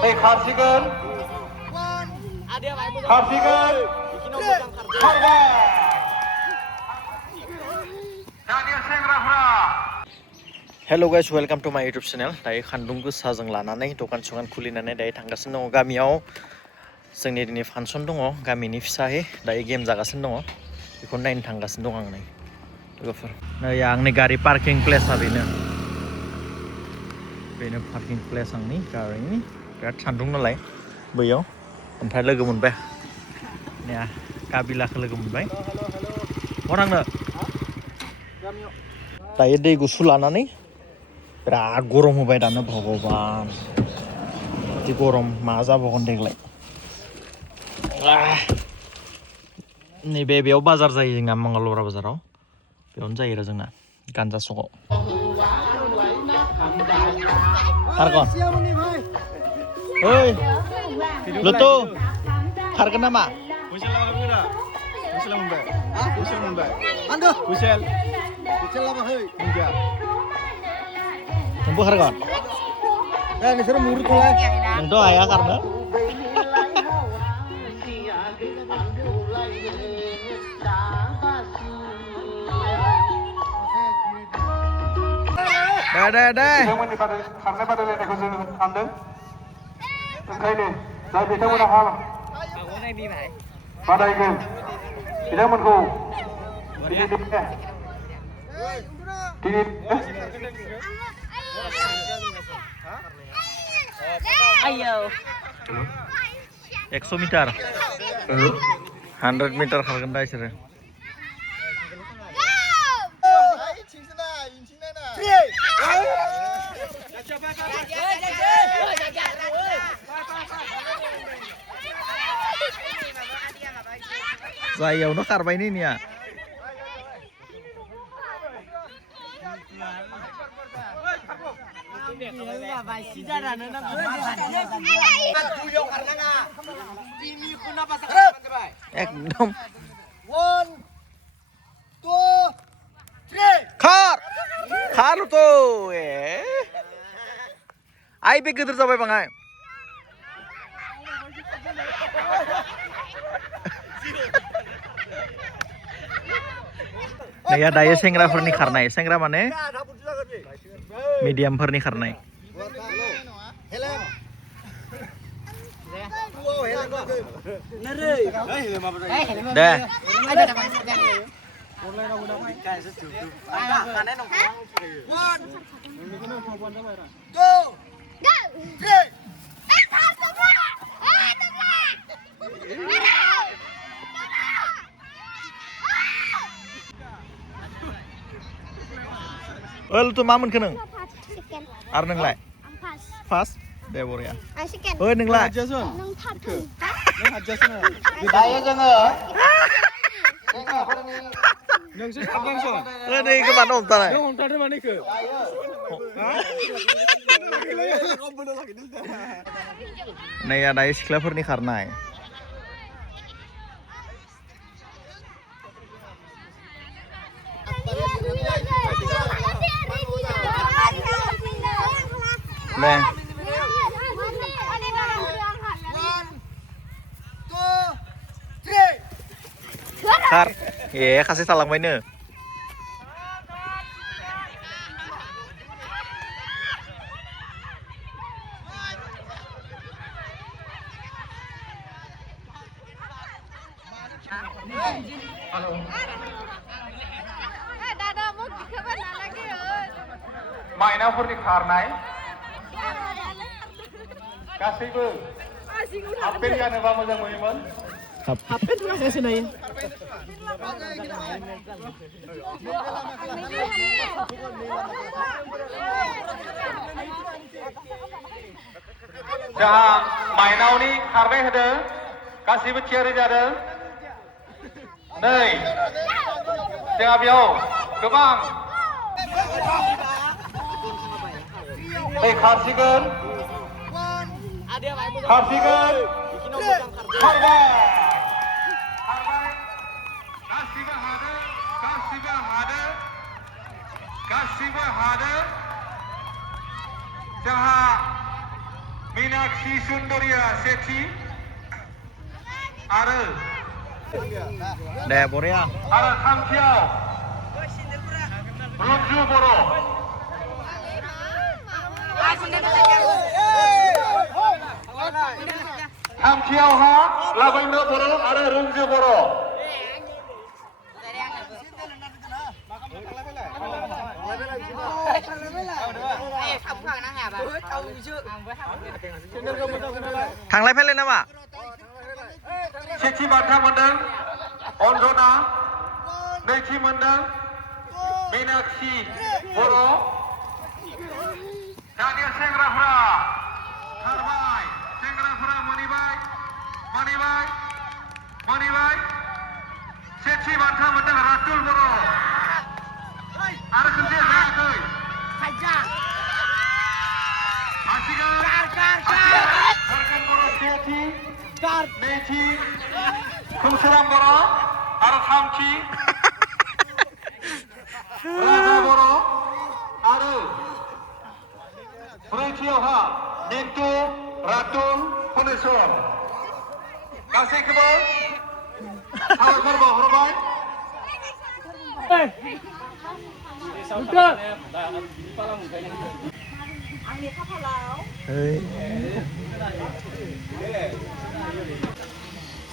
खारसिगोन खारसिगोन खारबाय दानिया सेंग्राफ्रा हेल' गाइस वेलकाम टू माय यूट्यूब चैनल दायो खानदुं गोसाजों लानानै दखान सखान खुलिनानै दायो थांगासिनो दङ गामियाव जोंनि दिनै फांसन दङ गामिनि फिसाहै दायो गेम जागासिनो दङ बेखौ नायनो थांगासिनो दं आं नै लोगोफोर नै आंनि गारि पार्किं प्लेसआ बेनो पार्किं प्लेस आंनि गारिनि बिराद सान्दुं नालाय बैयाव ओमफ्राय लोगो मोनबाय ने काबिलाखौ लोगो मोनबाय बहा थांनो दायो दै गुसु लानानै बिराद गरम होबाय दानो भगबान बिदि गरम मा जाबावगोन देग्लाय नैबे बेयाव बाजार जायो जोंना मंगलबार बाजाराव बेयावनो जायो आरो जोंना गानजा सकआव खारगोन ओइ लुतु खारगोन नामा नोंबो खारगोन नोंथ' हाया खारनो दे बिथांमोननि खारनाय बादायलायनायखौ जों सानदों ओंखायनो जाय बिथांमोना बादायगोन बिथांमोनखौ एकस' मिटार 100 मिटार खारगोन दा इसोरो जायगायावनो खारबाय नैनिया एकदम 1 2 3 खार तो आइ बे गिदिर जाबाय बाङाय नैया दायो सेंग्राफोरनि खारनाय सेंग्रा माने मिडियामफोरनि खारनाय दे लुतु मा मोनखो नों आरो नोंलाय फार्स्ट दे बरिया ओइ नोंलाय दायो जोङो नै गोबानो हमथानाय नै दायो सिख्लाफोरनि खारनाय दे खार खासे थालांबायनो माइनाफोरनि खारनाय गासैबो हाफपेन्ट गानोबा मोजां नुयोमोन हाफपेन्ट गानगासिनो नायो जोंहा माइनावनि खारनाय होदों गासैबो थियारि जादों नै जोंहा बेयाव गोबां खारसिगोन खारसिगोन खारबाय गासिबो हादों जोंहा मिना Minakshi Sundaria Sethi आरो दे बरिया थामथियाव रुजु बर' थामथियावहा लाबैनो बर' आरो रुजु बर' थांलाय फैलाय नामा सेथि बान्था मोनदों अन्जना नैथि मोनदों मीनाक्षी बर' दानिया सेंग्राफोरा खारबाय सेंग्राफोरा मोनहैबाय सेथि बान्था मोनदों रातुल बर' आरो खनसे हायाखै हरगोन बर' सेथि नैथि खुमसुराम बर' आरो थामथि राजा बर' आरो ब्रैथियावहा नितु रातुल फनेश्वर गासैखौबो साबायखर बावहरबाय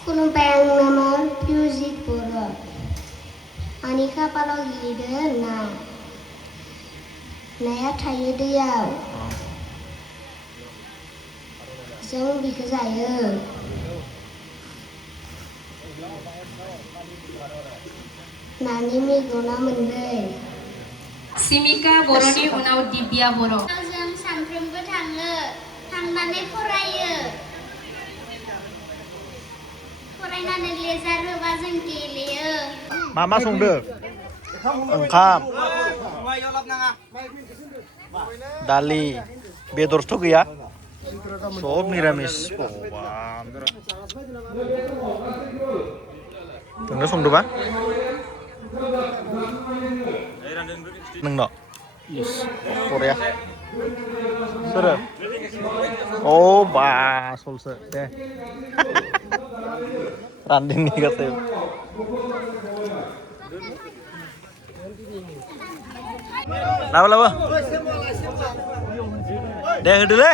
खुलुमबाय आं नामा फिउजित बर' आंनि खाफालाव गिलिदों नाया थायो दैयाव जों बेखौ जायो नानि मेगना मोननै सिमिका बर'नि उनाव दिब्या बर' जों सानफ्रोमबो थाङो थांनानै फरायो फरायनानै लेजार होबा जों गेलेयो मा संदो ओंखाम दालि बेदरथ' गैया सब निरामिस नोंनो संदोबा नोंनो बरिया सोरो अ बासलसो दे रानदोंनि गासै लाबो दे होदोलै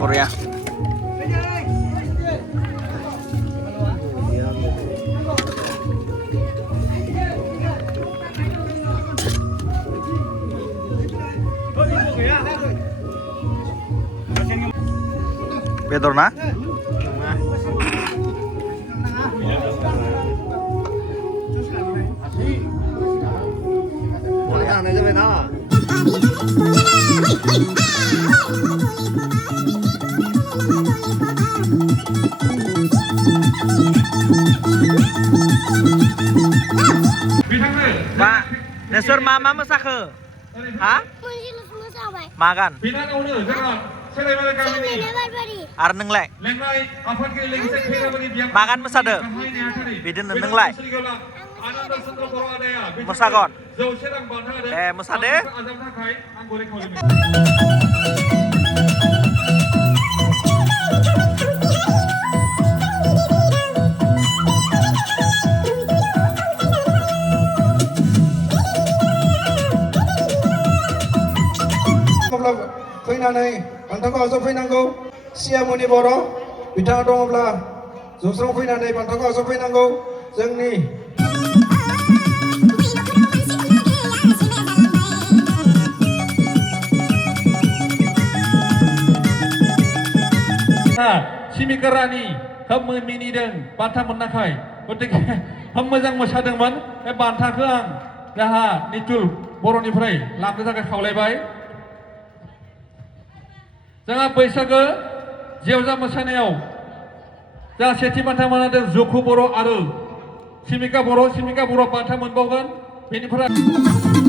बरिया बेदर ना Pak, Nesur mama mosakhो ha magan आरो नोंलाय magan मोसादो बिदिनो नोंलाय मोसागोन दे मोसादो फैनानै बान्थाखौ आजावफैनांगौ सियामुनि बर' बिथाङा दङब्ला जौस्रां फैनानै बान्थाखौ आजावफैनांगौ जोंनि सिमिका रानि खोब मिनिदों बान्था मोननायखाय गतिके खोब मोजां मोसादोंमोन बे बान्थाखौ आं जाहा नितुल बर'निफ्राय लांनो थाखाय खावलायबाय जोंहा बैसागो जेवजा मोसानायाव जा सेथि बान्था मोनदों जखु बर' आरो सिमिका बर' बान्था मोनबावगोन बेनिफ्राय